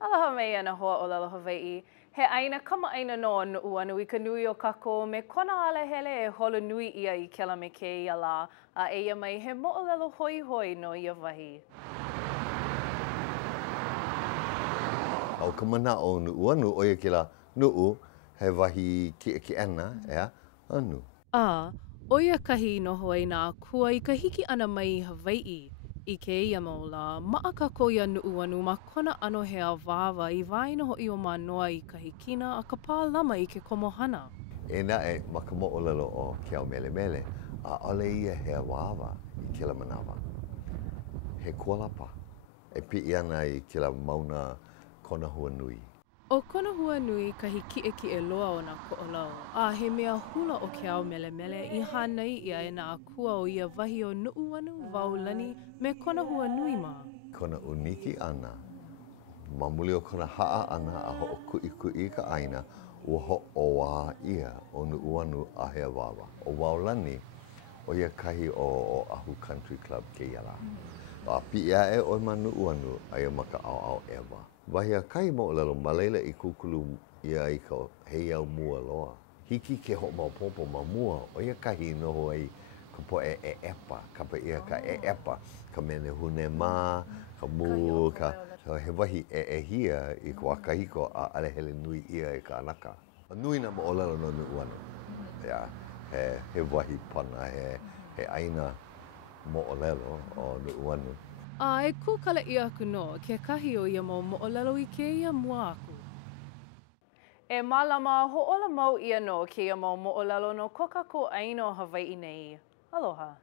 Aloha mei ana hoa o lalo Hawaii. He aina kama aina no nuu anu I ka nui o kako me kona ala hele e holo nui ia I kela me ke ia la a eia mai he mo'olelo hoi hoi no ia wahi. Au ka mana o nuu anu o ia ke la nuu he wahi ki ana, ea, anu. O ia kahi noho ai nā kua I ka hiki ana mai Hawaii. I ke ia maula, maa kako ia nuu anu ma kona ano he awāwa I waina ho'i o manoa I kahi kina a ka pālama I ke komohana. E nae, ma ka mo'olelo o ke au mele mele, a ole ia he awāwa I kela manawa. He kualapa, e pi'i ana I kela mauna kona hua nui. O kona hua nui kahi ki'e loa o nā ko'olau, a he mea hula o ke ao mele mele I hānai ia e nā akua o ia wahi o nuu anu waulani me kona hua nui ma. Kona uniki ana, ma muli o kona ha'a ana a ho'o ku'i ka aina, ua ho'oā ia o nuu anu a he awāwa. O waulani, o ia kahi o Ahu Country Club ke ia la. A pi'i e o ma nuu anu a ia maka au ewa. Wahi a kai mo'olelo ma leila I kukulu ia I ka hei au mua loa. Hiki ke ho'omaopopo ma mua o ia kahi noho ai ka po'e e epa, kapa ia ka e epa, ka mene hune mā, ka mū, he wahi e hia I ka wakahiko a alehele nui ia e ka anaka. Nui na mo'olelo no nuu anu. Ia, he wahi pana, he aina mo'olelo o nuu anu. E kūkala ia aku no, ke kahi o ia mau mo'olelo I ke ia mua aku. E mālama ho'ola mau ia no ke ia mau mo'olelo no ko kākou aina o Hawaii nei. Aloha.